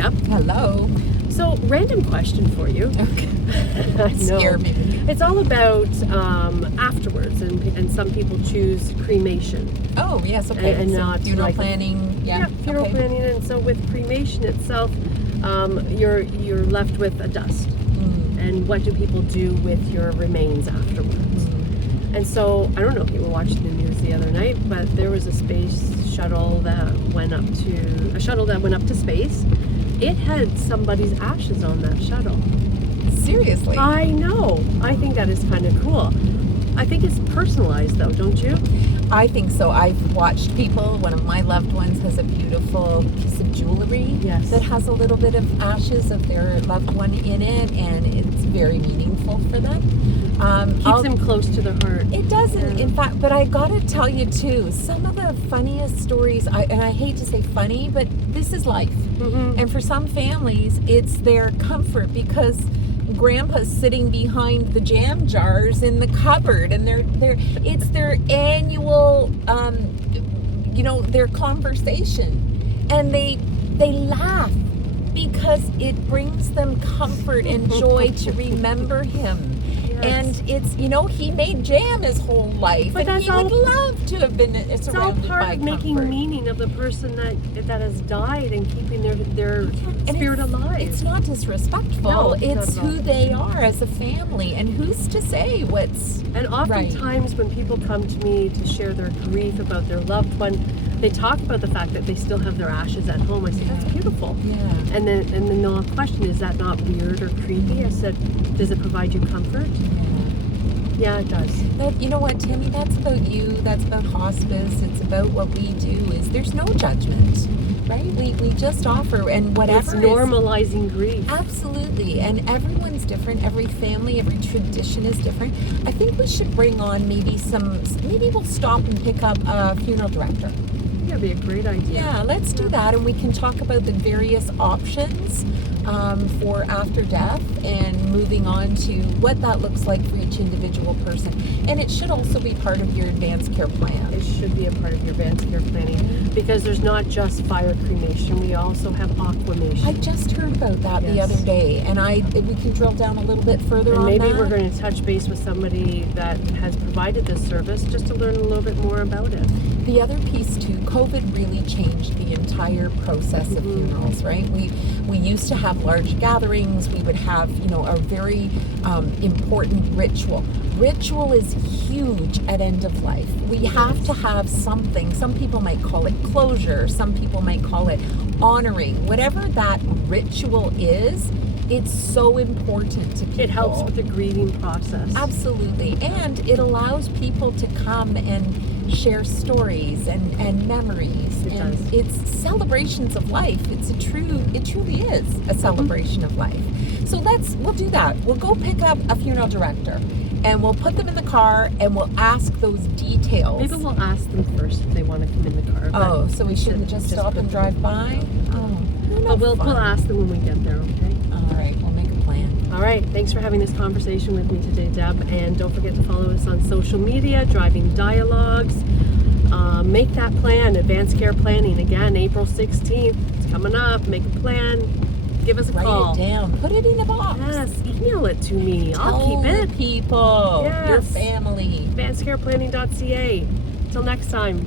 Deb. Hello. So, random question for you. Okay. Scare me. It's all about afterwards, and some people choose cremation. Oh, yes, okay. And so not funeral like planning. Yeah, funeral okay. planning. And so with cremation itself, you're left with a dust. And what do people do with your remains afterwards? And so, I don't know if you were watching the news the other night, but there was a space shuttle that went up to space. It had somebody's ashes on that shuttle. Seriously? I know. I think that is kind of cool. I think it's personalized, though, don't you? I think so. I've watched people. One of my loved ones has a beautiful piece of jewelry that has a little bit of ashes of their loved one in it, and it's very meaningful for them. Keeps them close to their heart. It doesn't, in fact, but I gotta tell you too, some of the funniest stories, and I hate to say funny, but this is life. And for some families, it's their comfort because Grandpa's sitting behind the jam jars in the cupboard, and it's their annual, their conversation, and they laugh because it brings them comfort and joy to remember him. And it's, he made jam his whole life, but and he would love to have been surrounded by comfort. It's all part of making meaning of the person that has died and keeping their spirit alive. It's not disrespectful. No, it's who they are as a family, and who's to say what's And oftentimes when people come to me to share their grief about their loved one, they talk about the fact that they still have their ashes at home. I say, that's beautiful. Yeah. And then they'll question, is that not weird or creepy? I said, does it provide you comfort? Yeah, it does. But you know what, Tammy? That's about you. That's about hospice. It's about what we do. There's no judgment, right? We just offer, and whatever. It's normalizing grief. Absolutely, and everyone's different. Every family, every tradition is different. I think we should bring on maybe we'll stop and pick up a funeral director. That'd be a great idea. Yeah, let's do that, and we can talk about the various options for after death and moving on to what that looks like for each individual person. And it should also be part of your advanced care plan. It should be a part of your advanced care planning because there's not just fire cremation. We also have aquamation. I just heard about that the other day, and we can drill down a little bit further on that. Maybe we're going to touch base with somebody that has provided this service just to learn a little bit more about it. The other piece too, COVID really changed the entire process of funerals, right? We used to have large gatherings. We would have, a very important ritual. Ritual is huge at end of life. We have to have something. Some people might call it closure. Some people might call it honoring. Whatever that ritual is, it's so important to people. It helps with the grieving process. Absolutely. And it allows people to come and share stories and memories. It does. It's celebrations of life. It truly is a celebration of life. So we'll do that. We'll go pick up a funeral director and we'll put them in the car and we'll ask those details. Maybe we'll ask them first if they want to come in the car. Oh, so we shouldn't just stop and drive by? But we'll ask them when we get there, okay? All right, we'll make a plan. All right, thanks for having this conversation with me today, Deb. And don't forget to follow us on social media, Driving Dialogues. Make that plan, advanced care planning. Again, April 16th. It's coming up. Make a plan. Give us a call. Write it down. Put it in a box. Yes, email it to me. I'll keep it. People, yes. your family. advancedcareplanning.ca. Till next time.